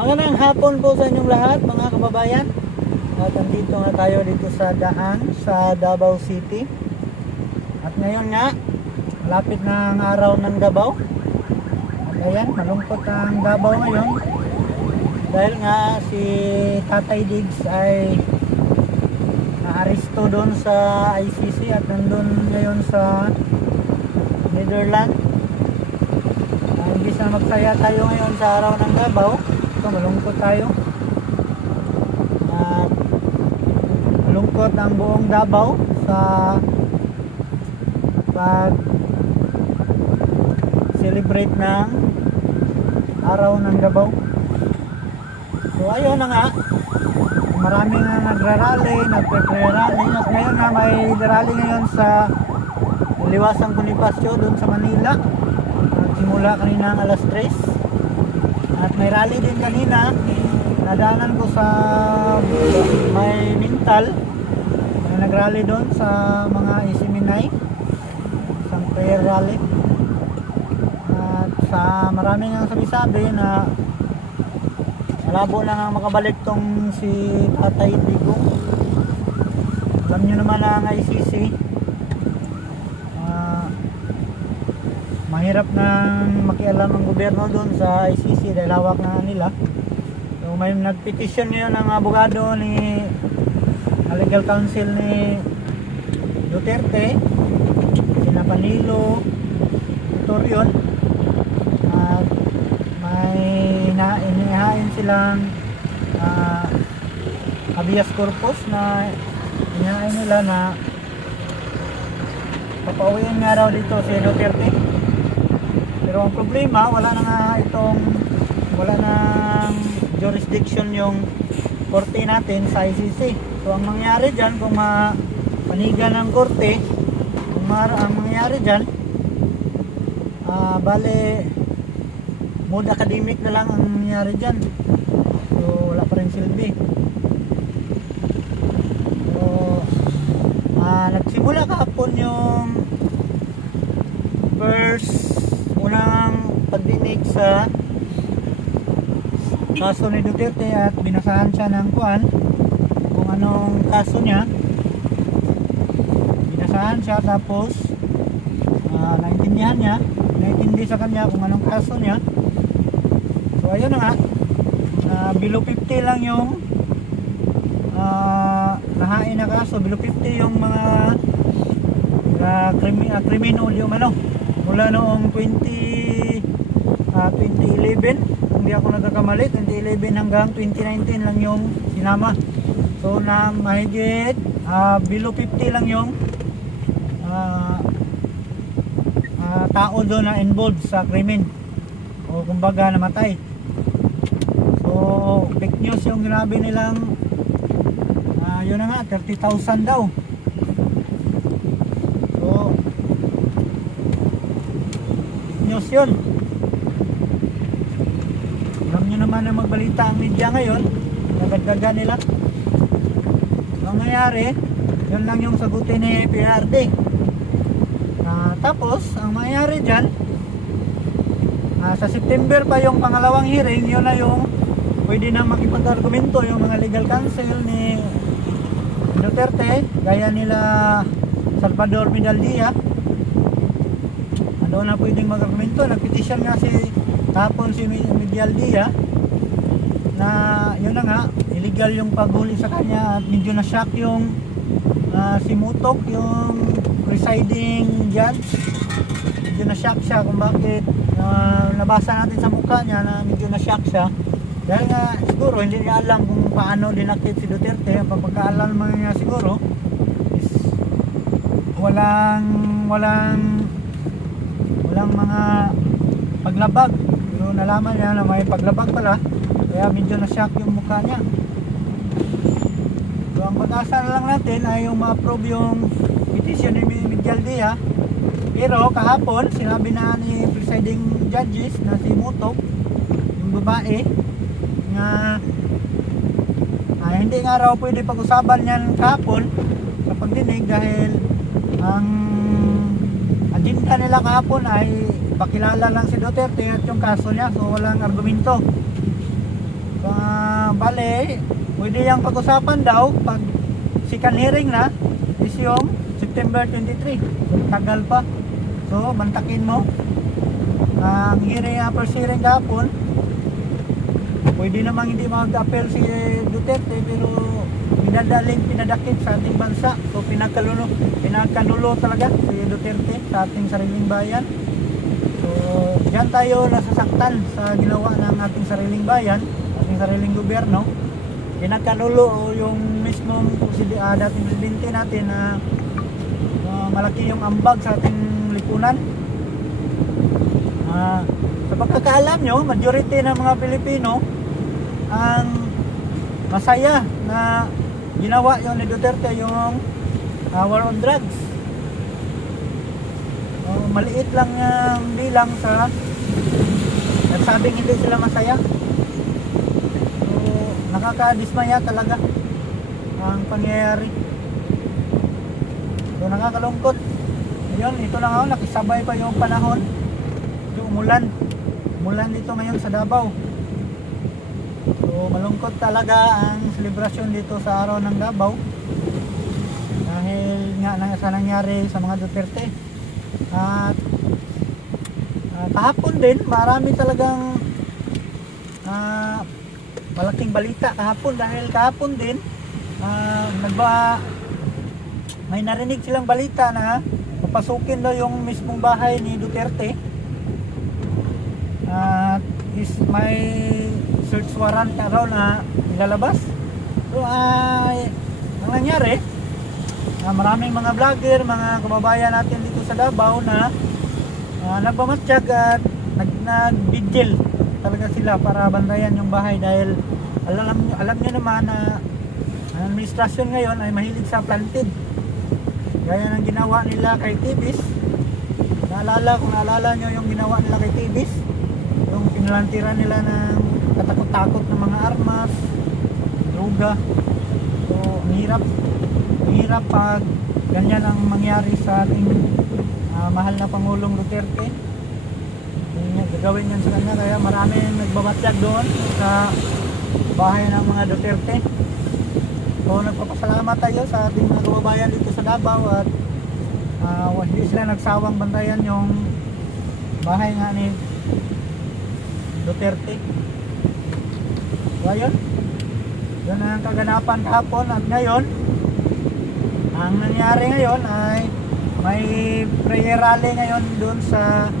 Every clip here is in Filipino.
Magandang hapon po sa inyong lahat mga kababayan. At andito nga tayo dito sa daan sa Davao City. At ngayon nga, malapit na ang araw ng Davao. At ayan, malungkot ang Davao ngayon. Dahil nga si Tatay Diggs ay naaresto doon sa ICC at nandun ngayon sa Netherlands. Imbis na magsaya tayo ngayon sa araw ng Davao, ito malungkot tayo. At malungkot ang buong Davao sa pag celebrate ng araw ng Davao. So ayun na nga, maraming nagrarally, nagpe-rally. At ngayon nga may rally ngayon sa Liwasang Bonifacio doon sa Manila. Simula kanina ang alas 3. At may rally din kanina. Nadaanan ko sa may Mintal. May nagrally doon sa mga Isiminay. Isang prayer rally. At sa maraming ang sabi-sabi na malabo lang ang makabalik tong si Tatay Digong. Alam nyo naman ang ICC. Mahirap nang makialam ang gobyerno doon sa ICC dahil hawak na nila. So may nagpetisyon ngayon ng abogado ni legal counsel ni Duterte, sina Panilo, Torion, at may inihain silang habeas corpus na inihain nila na papauwiin nga raw dito si Duterte. Pero ang problema, wala nang jurisdiction yung korte natin sa ICC. So ang mangyari dyan, kung mapanigan ng korte, ang mangyari dyan, bale mood academic na lang ang mangyari dyan. So wala pa rin silbi. So nagsimula kahapon yung first unang pagdinig sa kaso ni Duterte at binasahan siya ng kung anong kaso niya. Binasahan siya tapos naintindi sa kanya kung anong kaso niya. So ayun na nga, below 50 lang yung nahain na kaso, below 50 yung mga krimino di umano mula noong 2011, hindi ako nagkakamali, 2011 hanggang 2019 lang yung sinama. So na mahigit below 50 lang yung tao doon na involved sa krimen o kumbaga namatay. So fake news yung grabe nilang yun na nga, 30,000 daw. So news yun. Alam nyo naman na magbalita ang media ngayon, nagagdagan nila. Ang nangyari, yun lang yung sagutin ni PRD. Tapos ang mangyari dyan, sa September pa yung pangalawang hearing, yun na yung pwede na makipag-argumento yung mga legal counsel ni Duterte, gaya nila Salvador Medaldia. Doon na pwedeng mag-argumento. Nagpetisyon nga tapon si Medaldia na yun na nga, illegal yung paghuli sa kanya at medyo na-shock yung si Mutok, yung presiding judge. Medyo na-shock siya kung bakit nabasa natin sa mukha niya na medyo na-shock siya. Dahil nga siguro hindi niya alam kung paano dinakit si Duterte. Ang pagkakaalam niya siguro is walang mga paglabag. Pero nalaman niya na may paglabag pala, kaya medyo na-shock yung mukha niya. So ang pag-asa na lang natin ay yung ma-approve yung petition ni Medaldia. Pero kahapon sinabi na ni presiding judges na si Mutok, yung babae, nga hindi nga raw pwede pag-usapan yan kahapon sa pagdinig dahil ang agenda nila kahapon ay pakilala lang si Duterte at yung kaso niya, so walang argumento. Bale, pwede yung pag-usapan daw pag second hearing na is yung September 23. Tagal pa. So, bantakin mo. Ang hearing, first hearing kahapon, pwede namang hindi mag-appeal si Duterte pero pinadakip sa ating bansa. So, pinagkanulo talaga si Duterte sa ating sariling bayan. So, diyan tayo nasasaktan sa ginawa ng ating sariling bayan, ating sariling gobyerno. Pinagkanulo yung mismong dating presidente natin na malaki yung ambag sa ating lipunan. Sa pagkakaalam nyo, majority ng mga Pilipino ang masaya na ginawa yung ni Duterte yung war on drugs. Maliit lang yung bilang sa nagsabing hindi sila masaya. So, nakakadismaya talaga ang pangyayari. So, nakakalungkot. Ayun, ito na nga, nakisabay pa yung panahon. So, umulan dito ngayon sa Davao. So, malungkot talaga ang selebrasyon dito sa araw ng Davao dahil nga sa nangyari sa mga Duterte. At kahapon din marami talagang malaking balita kahapon dahil kahapon din may narinig silang balita na papasukin daw yung mismong bahay ni Duterte at may search warrant na raw na ilalabas. So ang nangyari, maraming mga vlogger, mga kababayan natin dito sa Davao na nagmamatsyag at nag-vigil talaga sila para bantayan yung bahay dahil alam niyo naman na ang administrasyon ngayon ay mahilig sa planted. Gaya ng ginawa nila kay Tibis. Kung naalala nyo yung ginawa nila kay Tibis, yung pinalantiran nila ng katakot-takot ng mga armas, droga. So, mahirap pag ganyan ang mangyari sa ating mahal na Pangulong Duterte. Gagawin yan sa kanya, kaya maraming nagbabatyag doon sa bahay ng mga Duterte. So, nagpapasalamat tayo sa ating mga kababayan dito sa Davao at hindi sila nagsawang bantayan yung bahay nga ni Duterte. So, ayun. Yun ang kaganapan kahapon at ngayon ang nangyari ngayon ay may prayer rally ngayon doon sa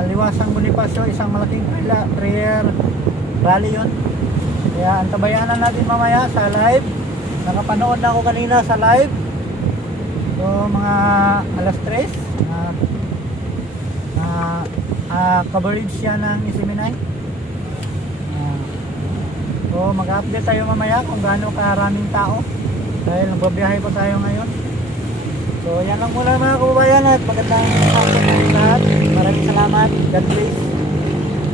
Liwasang Bonifacio, isang malaking prayer rally yun. Kaya antabayanan natin mamaya sa live. Nakapanood na ako kanina sa live. So mga alas 3 coverage siya ng Isiminay. So mag-update tayo mamaya kung gaano karaming tao dahil nagbabiyahe pa tayo ngayon. So yan lang muna mga kababayan at magandang hapon sa lahat. Maraming salamat. God bless.